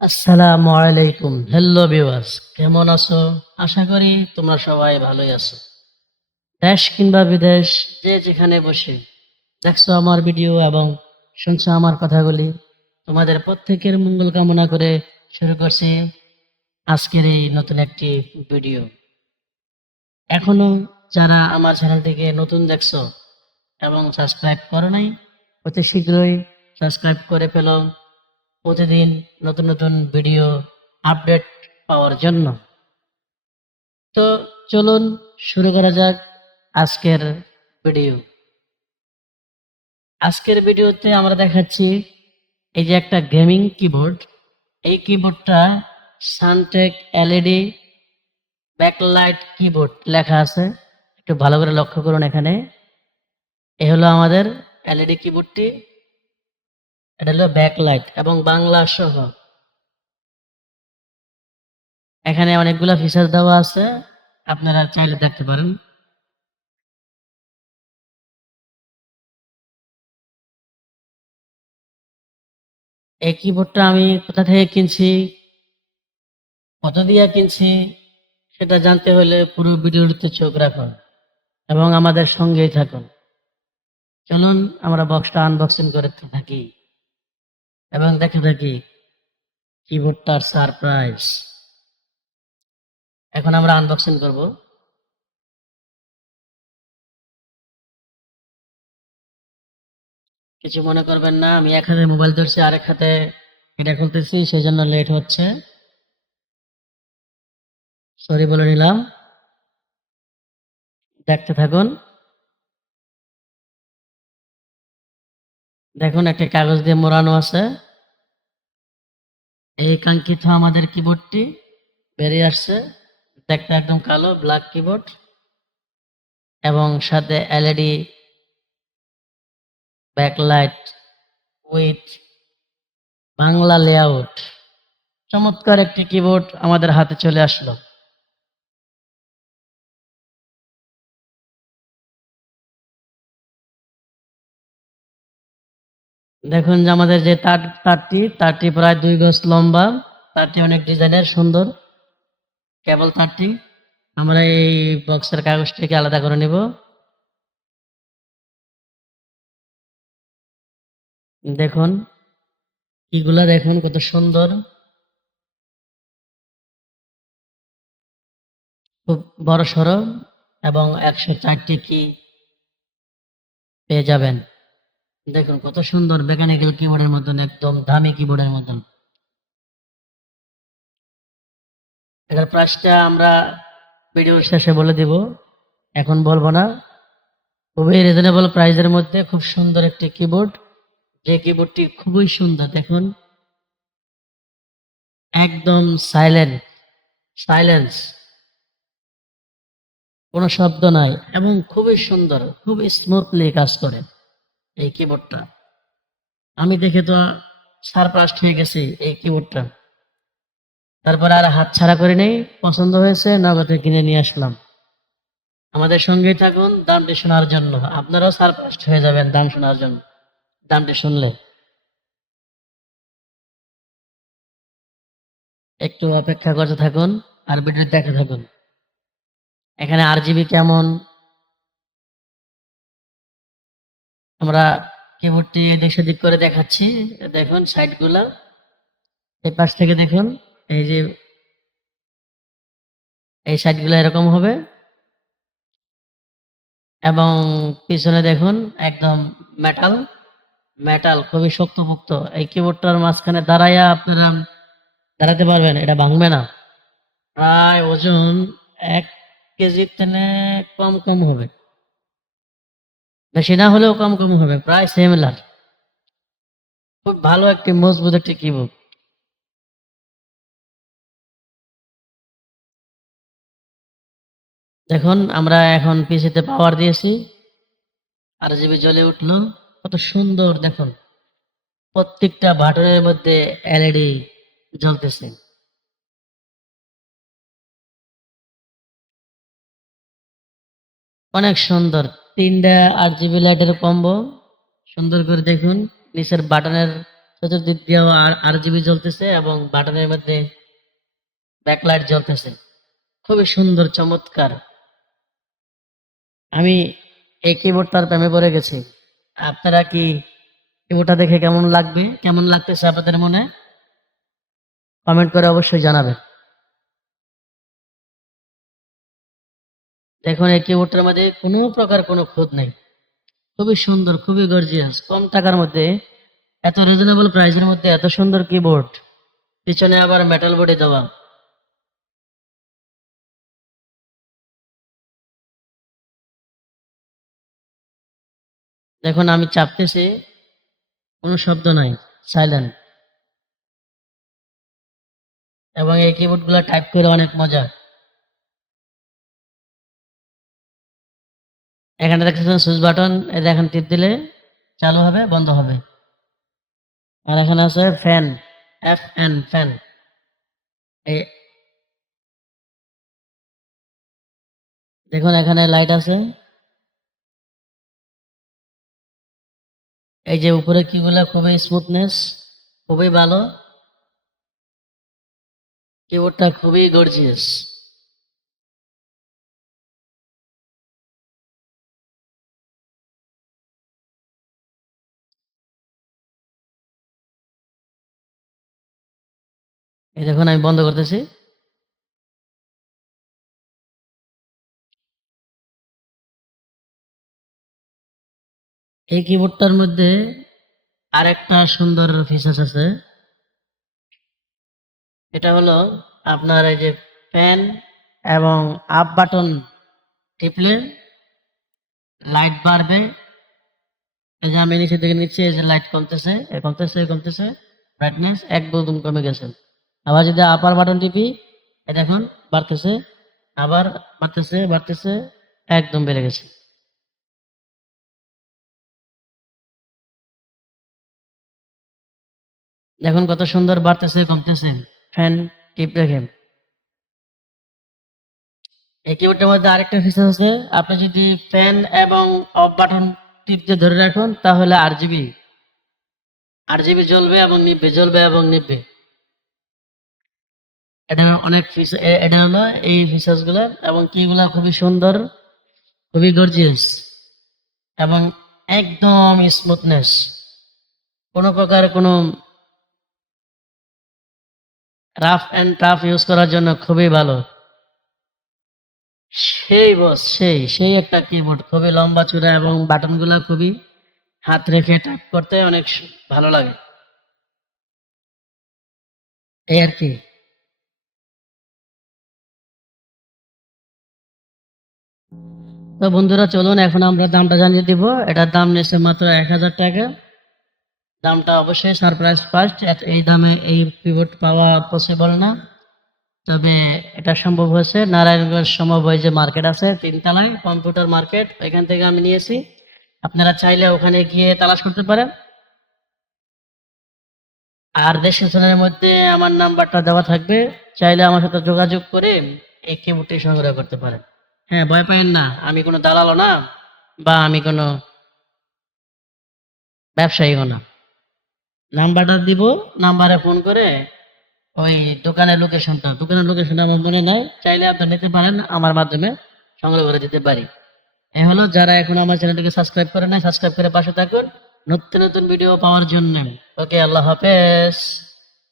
আসসালামু আলাইকুম। Hello viewers, কেমন আছো? আশা করি তোমরা সবাই ভালোই আছো। দেশ কিংবা বিদেশ যে যেখানে বসে দেখছো আমার ভিডিও এবং শুনছো আমার কথাগুলি, তোমাদের প্রত্যেকের মঙ্গল কামনা করে শুরু করছি আজকের এই নতুন একটি ভিডিও। এখনো যারা আমার চ্যানেলটিকে নতুন দেখছো এবং সাবস্ক্রাইব করো নাই, অতি শীঘ্রই সাবস্ক্রাইব করে ফেলো প্রতিদিন নতুন নতুন ভিডিও আপডেট পাওয়ার জন্য। তো চলুন শুরু করা যাক আজকের ভিডিও। আজকের ভিডিওতে আমরা দেখাচ্ছি এই যে একটা গেমিং কিবোর্ড। এই কিবোর্ডটা সানটেক এলইডি ব্যাকলাইট কিবোর্ড লেখা আছে, একটু ভালো করে লক্ষ্য করুন। এখানে এ হলো আমাদের এলইডি কিবোর্ডটি, এটা হলো ব্যাকলাইট এবং বাংলা সহ। এখানে অনেকগুলো ফিচার দেওয়া আছে, আপনারা চাইলে দেখতে পারেন। এই কিবোর্ডটা আমি কোথা থেকে কিনছি, কত দিয়ে কিনছি, সেটা জানতে হলে পুরো ভিডিওটিতে চোখ রাখুন এবং আমাদের সঙ্গেই থাকুন। চলুন আমরা বক্সটা আনবক্সিং করতে থাকি এবং দেখে থাকি কিবোর্ডটার সারপ্রাইজ। এখন আমরা আনবক্সিং করব। কিছু মনে করবেন না, আমি এক হাতে মোবাইল ধরছি, আরেক হাতে এটা খুলতেছি, সেই জন্য লেট হচ্ছে, সরি বলে নিলাম। দেখতে থাকুন। দেখুন একটা কাগজ দিয়ে মোড়ানো আছে। এই কাঙ্ক্ষিত আমাদের কিবোর্ডটি বেরিয়ে আসছে, দেখতে একদম কালো ব্ল্যাক কিবোর্ড এবং সাথে LED backlight with Bangla layout. চমৎকার একটি কিবোর্ড আমাদের হাতে চলে আসলো। দেখুন যে আমাদের যে তারটি প্রায় 2 গজ লম্বা। তারটি অনেক ডিজাইনের সুন্দর। কেবল তারটি আমরা এই বক্সের কাগজটিকে আলাদা করে নেব। দেখুন কিগুলা, দেখুন কত সুন্দর, খুব বড় সড়ো এবং 104টি কি পেয়ে যাবেন। দেখুন কত সুন্দর মেকানিক্যাল কিবোর্ডের মতন, একদম দামি কিবোর্ডের মতন। এটার প্রাইসটা আমরা ভিডিওর শেষে বলে দিব, এখন বলবো না। খুবই রিজনেবল প্রাইসের মধ্যে খুব সুন্দর একটি কিবোর্ড, যে কিবোর্ডটি খুবই সুন্দর। দেখুন একদম সাইলেন্স, কোনো শব্দ নাই এবং খুবই সুন্দর, খুব স্মুথলি কাজ করে এই কিবোর্ডটা। আমি দেখে তো সারপ্রাইজড হয়ে গেছি এই কিবোর্ডটা। তারপরে আর হাত ছাড়া করে নেই, পছন্দ হয়েছে, নগদে কিনে নিয়ে আসলাম। আমাদের সঙ্গেই থাকুন দামটি শোনার জন্য, আপনারাও সারপ্রাইজড হয়ে যাবেন দাম শোনার জন্য, দামটি শুনলে। একটু অপেক্ষা করতে থাকুন আর ভিডিও দেখতে থাকুন। এখানে আরজিবি কেমন, আমরা কিবোর্ডটি এদিক সেদিক করে দেখাচ্ছি। দেখুন সাইডগুলা, এই পাশ থেকে দেখুন, এই যে এই সাইডগুলো এরকম হবে এবং পিছনে দেখুন একদম মেটাল মেটাল, খুবই শক্তপোক্ত। এই কিবোর্ডটার মাঝখানে দাঁড়াইয়া আপনারা দাঁড়াতে পারবেন, এটা ভাঙবে না। প্রায় ওজন 1 কেজির থেকে কম হবে, বেশি না হলেও কম হবে, প্রায় সিমিলার। খুব ভালো একটি মজবুত একটি কিবোর্ড। দেখুন আমরা এখন পিসিতে পাওয়ার দিয়েছি, আরজিবি জ্বলে উঠলো, কত সুন্দর। দেখুন প্রত্যেকটা বাটনের মধ্যে এলইডি জ্বলতেছে। অনেক সুন্দর, 3টা আরজিবি লাইটের কম্বো। সুন্দর করে দেখুন নিচের বাটনের চতুর্দিক দিয়েও RGB জ্বলতেছে এবং বাটনের মধ্যে ব্যাকলাইট জ্বলতেছে, খুবই সুন্দর চমৎকার। আমি এই কিবোর্ডটার প্রেমে পড়ে গেছি। আপনারা কি কিবোর্ডটা দেখে কেমন লাগতেছে আপনাদের মনে? কমেন্ট করে অবশ্যই জানাবেন। দেখুন এই কিবোর্ডটার মধ্যে কোনো প্রকার কোনো খুঁত নেই, খুবই সুন্দর, খুবই গর্জিয়াস। কম টাকার মধ্যে, এত রিজনেবল প্রাইসের মধ্যে এত সুন্দর কিবোর্ড, পিছনে আবার মেটাল বডি দেওয়া। দেখুন আমি চাপতেছি, কোনো শব্দ নাই, সাইলেন্ট। এবং এই কিবোর্ডগুলো টাইপ করে অনেক মজা। এখানে দেখতেছেন সুইচ বাটন, এই দেখেন টিপ দিলে চালু হবে, বন্ধ হবে। আর এখানে আছে ফ্যান, FN ফ্যান। এই দেখুন এখানে লাইট আছে। এই যে উপরে কিগুলা খুবই স্মুথনেস, খুবই ভালো, কিবোর্ডটা খুবই গর্জিয়াস। এই দেখুন আমি বন্ধ করতেছি। এই কিবোর্ডটার মধ্যে আরেকটা সুন্দর ফিচার্স আছে, এটা হলো আপনার এই যে ফ্যান এবং আপ বাটন টিপলে লাইট বাড়বে। এই যে আমি নিচে থেকে নিচ্ছি, এই যে লাইট কমতেছে, কমতেছে, ব্রাইটনেস একদম কমে গেছে। আবার যদি আপার বাটন টিপি, এই দেখুন বাড়তেছে, আবার বাড়তেছে, একদম বেড়ে গেছে। দেখুন কত সুন্দর বাড়তেছে কমতেছে ফ্যান টিপ রেখে। এই কিবোর্ডের মধ্যে আরেকটা ফিচার আছে, আপনি যদি ফ্যান এবং অফ বাটন টিপ দিয়ে ধরে রাখুন তাহলে RGB জ্বলবে এবং নিভবে। এটা অনেক ফিচার, এটা হলো এই ফিচার্স গুলো, এবং কিগুলা খুবই সুন্দর, খুবই গর্জিয়াস এবং একদম স্মুথনেস, কোনো প্রকার কোনো রাফ অ্যান্ড টাফ ইউজ করার জন্য খুবই ভালো। সেই বস, সেই একটা কিবোর্ড, খুবই লম্বা চূড়া এবং বাটনগুলো খুবই হাত রেখে টাইপ করতে অনেক ভালো লাগে, এই আর কি। তো বন্ধুরা চলুন এখন আমরা দামটা জানিয়ে দিব। এটার দাম নিচ্ছে মাত্র 1000 টাকা। দামটা অবশ্যই সারপ্রাইজ ফার্স্ট, এই দামে এই কিবোর্ড পাওয়া পসিবল না। তবে এটা সম্ভব হয়েছে নারায়ণগঞ্জ সমবায় যে মার্কেট আছে 3 তলায় কম্পিউটার মার্কেট, এখান থেকে আমি নিয়েছি। আপনারা চাইলে ওখানে গিয়ে তালাশ করতে পারেন। আর ডেসক্রিপশনের মধ্যে আমার নাম্বারটা দেওয়া থাকবে, চাইলে আমার সাথে যোগাযোগ করে এই কিবোর্ডটি সংগ্রহ করতে পারেন। হ্যাঁ, ভয় পাবেন না, আমি কোনো দালালও না বা আমি কোনো ব্যবসায়ীও না। নাম্বারটা দিব, নাম্বারে ফোন করে ওই দোকানের লোকেশনটা আমার মনে নাই, চাইলে আপনি নিতে পারেন, আমার মাধ্যমে সংগ্রহ করে দিতে পারি। এ হলো, যারা এখন আমার চ্যানেলটিকে সাবস্ক্রাইব করে নাই, সাবস্ক্রাইব করে পাশে থাকুন নতুন নতুন ভিডিও পাওয়ার জন্য। ওকে, আল্লাহ হাফেজ।